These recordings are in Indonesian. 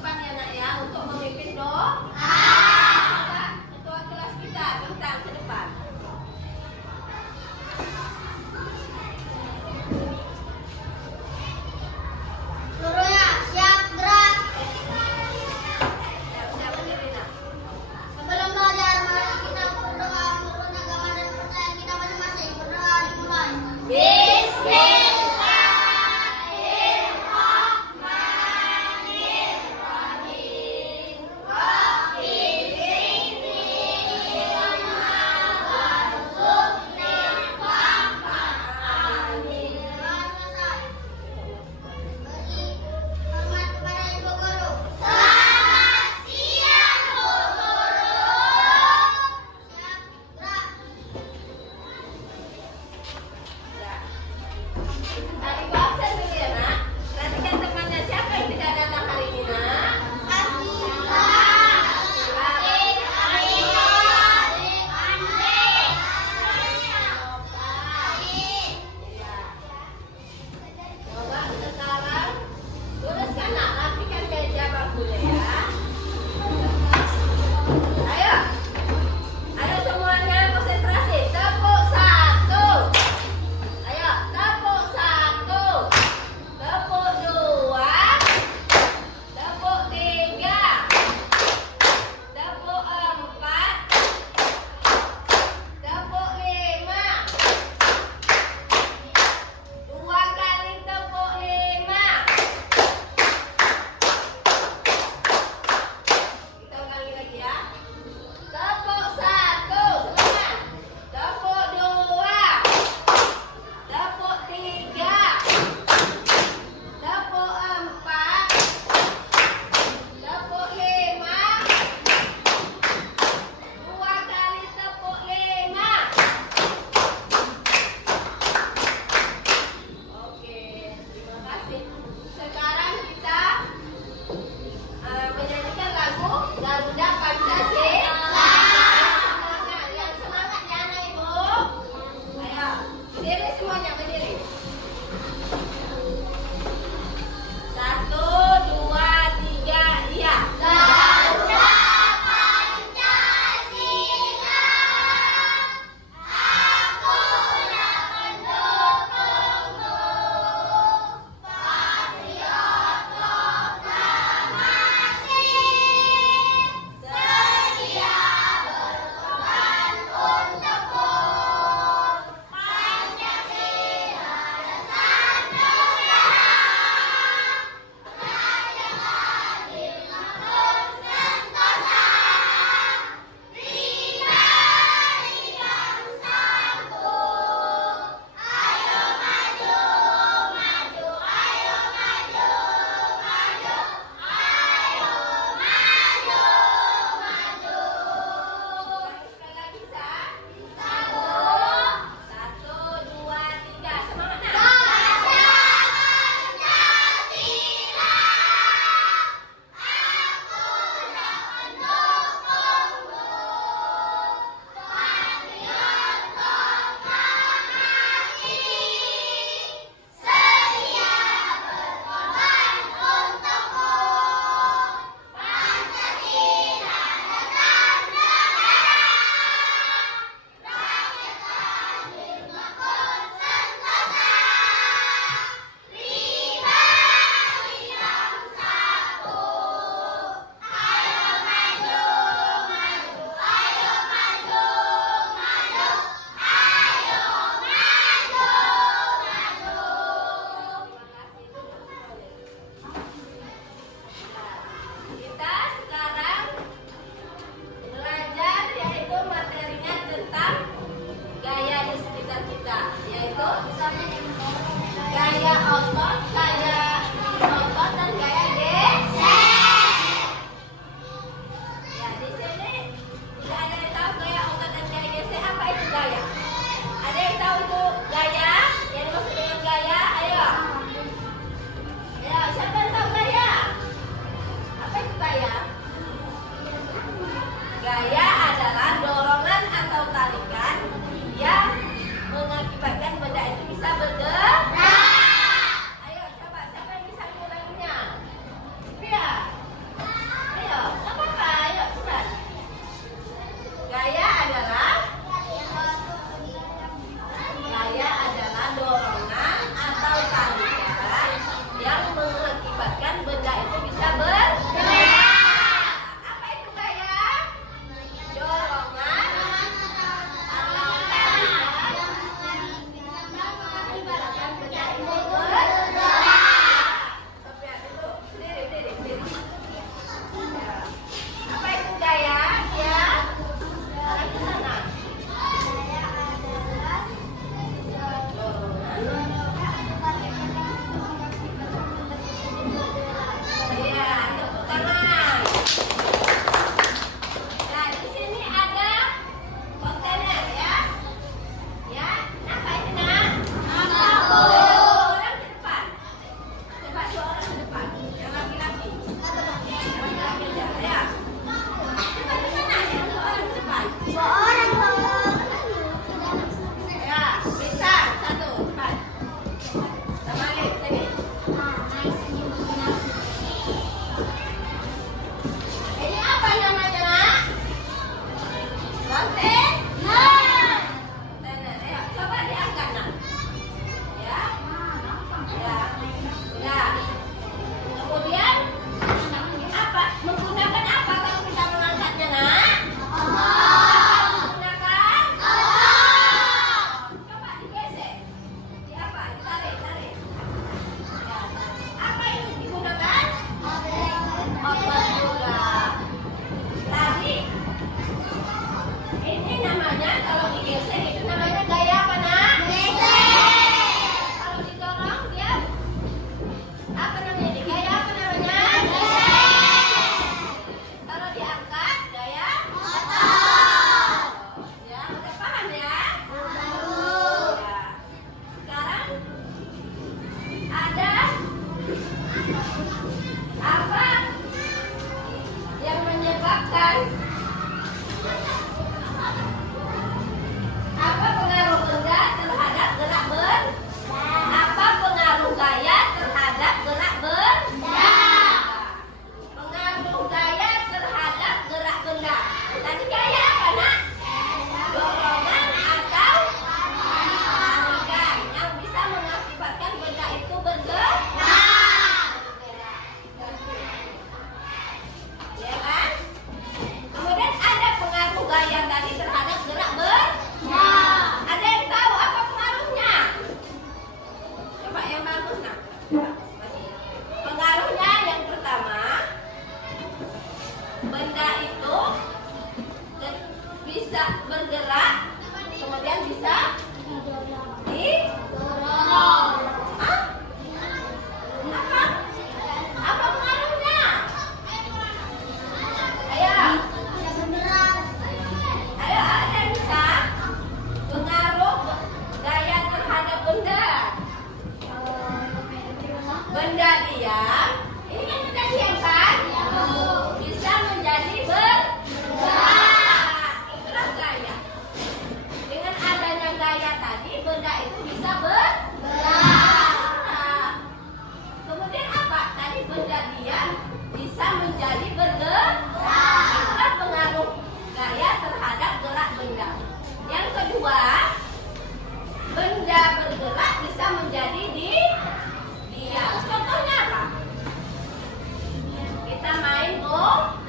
depan ya nak ya untuk memimpin doa. Ketua kelas kita bentang ke depan. Seluruhnya siap gerak. Siap berdiri nak. Sebelum belajar, mari kita berdoa menurut agama dan kepercayaan kita masing-masing. Berdoa dimulai. Bismillahirrahmanirrahim.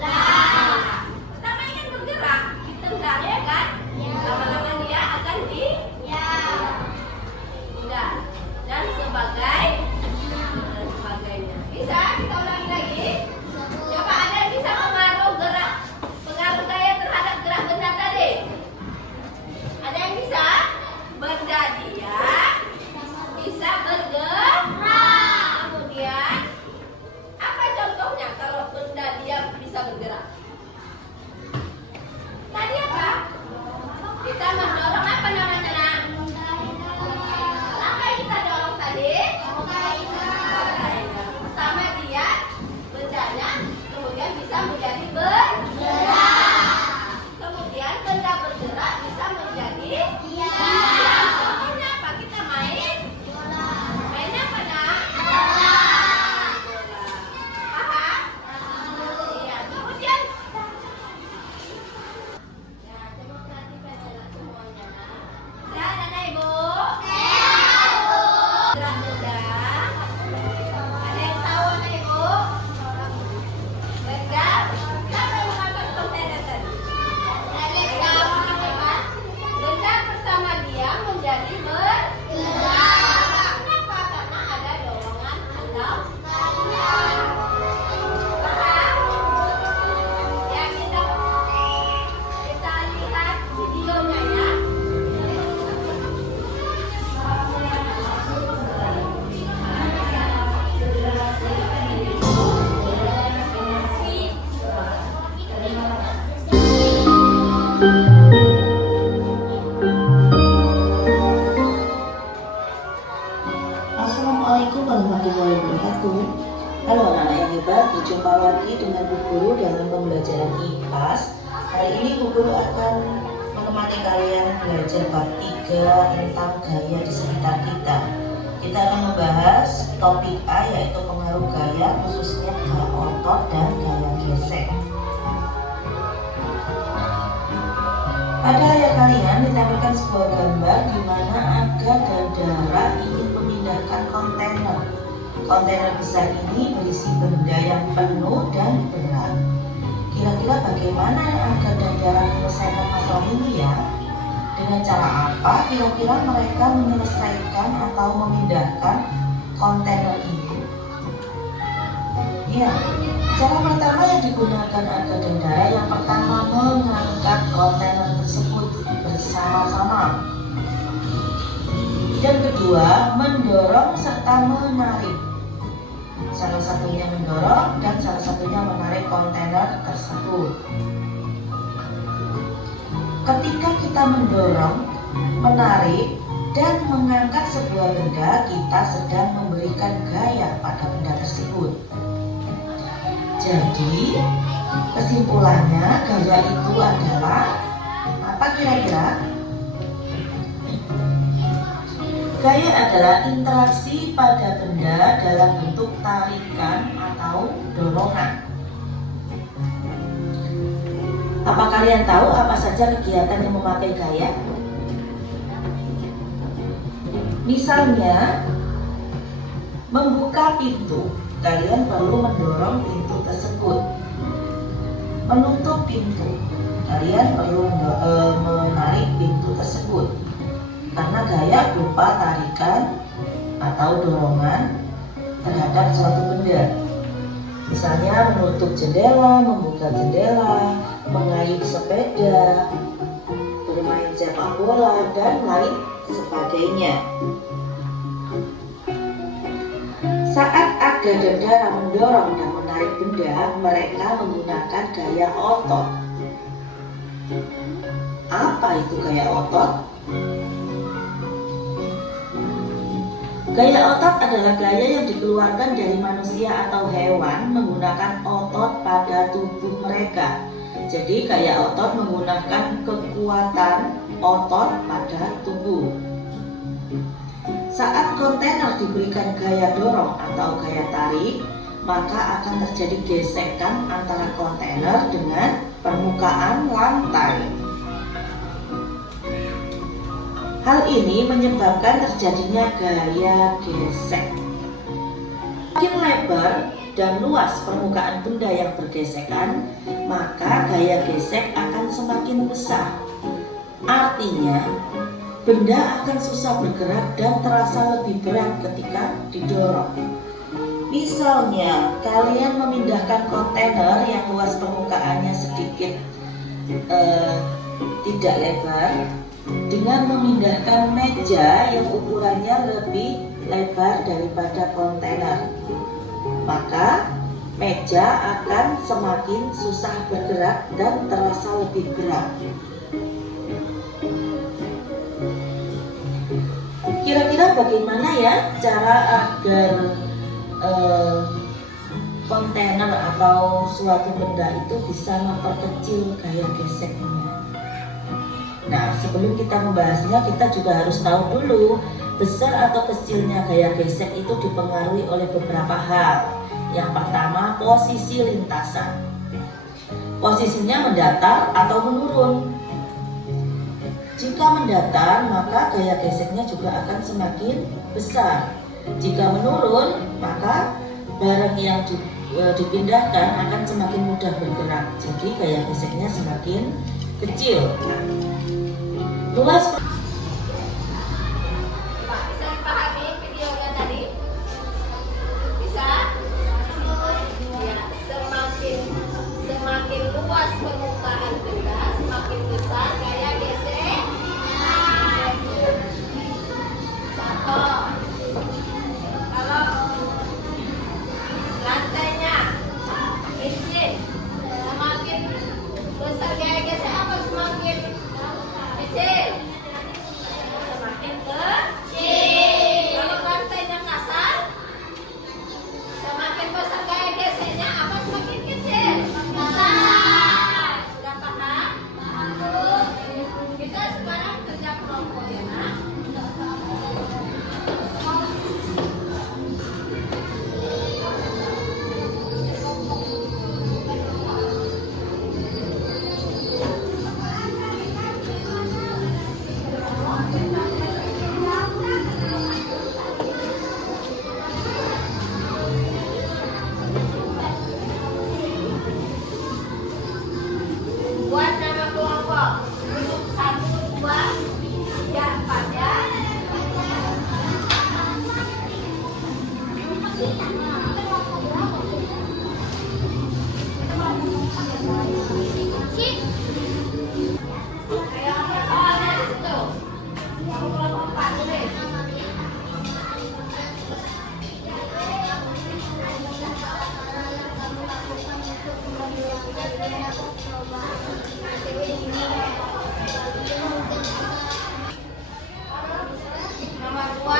Nah, pertama ini kan bergerak, ditendang ya kan? Lama-lama dia akan di udah. Dan sebagainya. Bisa kita ulangi lagi? Coba ada yang bisa pengaruh gaya terhadap gerak benda tadi? Ada yang bisa? Benda dia bisa bergerak. Kemudian apa contohnya kalau benda dia bisa bergerak? Tadi apa? Kita mendorong apa namanya nak? Apa yang kita dorong tadi? Container. Pertama dia bendanya kemudian bisa menjadi bergerak. Kemudian benda bergerak bisa menjadi contohnya apa? Kita main. Mainnya apa nak? Bola. Paham? Iya. Kemudian ya, coba perhatikan anak semuanya nak. Sehat anak ibu? Gerak benda. Ada yang tahu anak ibu? Benda. Siapa yang mengangkat kontainer tadi? Benda pertama dia menjadi bergerak. Kenapa? Karena ada dorongan atau paham? Ya kita lihat videonya ya. Assalamualaikum warahmatullahi wabarakatuh. Halo anak-anak yang hebat, berjumpa lagi dengan Bu Guru dalam pembelajaran IPAS. Hari ini Bu Guru akan menemani kalian belajar bab 3 tentang gaya di sekitar kita. Kita akan membahas topik A, yaitu pengaruh gaya, khususnya gaya otot dan gaya gesek. Pada layar kalian ditampilkan sebuah gambar di mana Aga dan Dara ingin memindahkan kontainer. Kontainer besar ini berisi benda yang penuh dan berat. Kira-kira bagaimana Aga dan Dara menyelesaikan masalah ini ya? Dengan cara apa kira-kira mereka menyelesaikan atau memindahkan kontainer ini? Ya, cara pertama yang digunakan Aga dan Dara yang pertama mengangkat kontainer tersebut bersama-sama. Yang kedua, mendorong serta menarik. Salah satunya mendorong dan salah satunya menarik kontainer tersebut. Ketika kita mendorong, menarik, dan mengangkat sebuah benda, kita sedang memberikan gaya pada benda tersebut. Jadi, kesimpulannya gaya itu adalah apa kira-kira? Gaya adalah interaksi pada benda dalam bentuk tarikan atau dorongan. Apa kalian tahu apa saja kegiatan yang memakai gaya? Misalnya, membuka pintu, kalian perlu mendorong pintu tersebut. Menutup pintu, kalian perlu menarik pintu tersebut. Karena gaya berupa tarikan atau dorongan terhadap suatu benda. Misalnya menutup jendela, membuka jendela, mengayuh sepeda, bermain sepak bola, dan lain sebagainya. Saat Aga dan Dara mendorong dan menarik benda, mereka menggunakan gaya otot. Apa itu gaya otot? Gaya otot adalah gaya yang dikeluarkan dari manusia atau hewan menggunakan otot pada tubuh mereka. Jadi gaya otot menggunakan kekuatan otot pada tubuh. Saat kontainer diberikan gaya dorong atau gaya tarik, maka akan terjadi gesekan antara kontainer dengan permukaan lantai. Hal ini menyebabkan terjadinya gaya gesek. Semakin lebar dan luas permukaan benda yang bergesekan, maka gaya gesek akan semakin besar. Artinya, benda akan susah bergerak dan terasa lebih berat ketika didorong. Misalnya, kalian memindahkan kontainer yang luas permukaannya sedikit tidak lebar dengan memindahkan meja yang ukurannya lebih lebar daripada kontainer, maka meja akan semakin susah bergerak dan terasa lebih berat. Kira-kira bagaimana ya cara agar kontainer atau suatu benda itu bisa memperkecil gaya geseknya? Nah, sebelum kita membahasnya, kita juga harus tahu dulu besar atau kecilnya gaya gesek itu dipengaruhi oleh beberapa hal. Yang pertama, posisi lintasan. Posisinya mendatar atau menurun. Jika mendatar, maka gaya geseknya juga akan semakin besar. Jika menurun, maka barang yang dipindahkan akan semakin mudah bergerak. Jadi gaya geseknya semakin kecil. Luas Bisa dipahami videonya tadi? Bisa? Ya, semakin luas permukaan benda, semakin besar gaya gesek. Contoh, kalau lantainya kecil, semakin besar gaya gesek apa semakin kecil? Semakin kecil. Kalau lantainya kasar, semakin besar gaya geseknya apa semakin kecil? Besar. Sudah paham? Kita sekarang kerja kelompok ya, Nak. Buat nama kelompok grup 1, 2, 3, 4 ya. Ayo angkat soalnya di situ. Kamu kelompok 4 tulis. Nomor 2.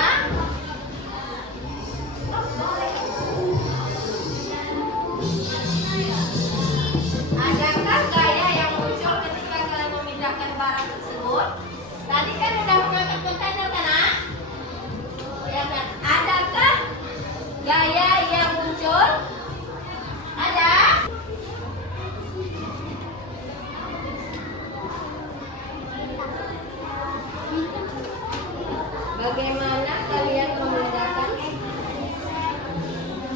Adakah gaya yang muncul ketika kalian memindahkan barang tersebut? Tadi kan udah mengangkat kontainer kan, Nak? Ya kan? Adakah gaya yang muncul? Ada? Bagaimana kalian memindahkan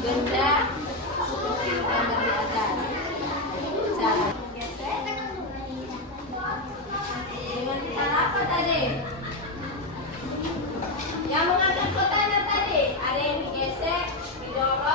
benda seperti yang ada di atas? Cara gesek dengan cara apa tadi? Yang mengangkat kontainer tadi ada yang digesek, didorong.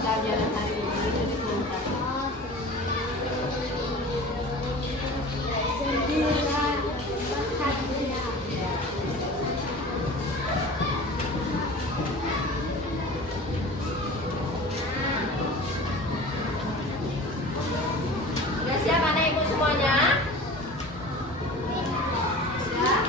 pelajaran hari ini dari Buntan. Udah siap anak ibu semuanya? Siap?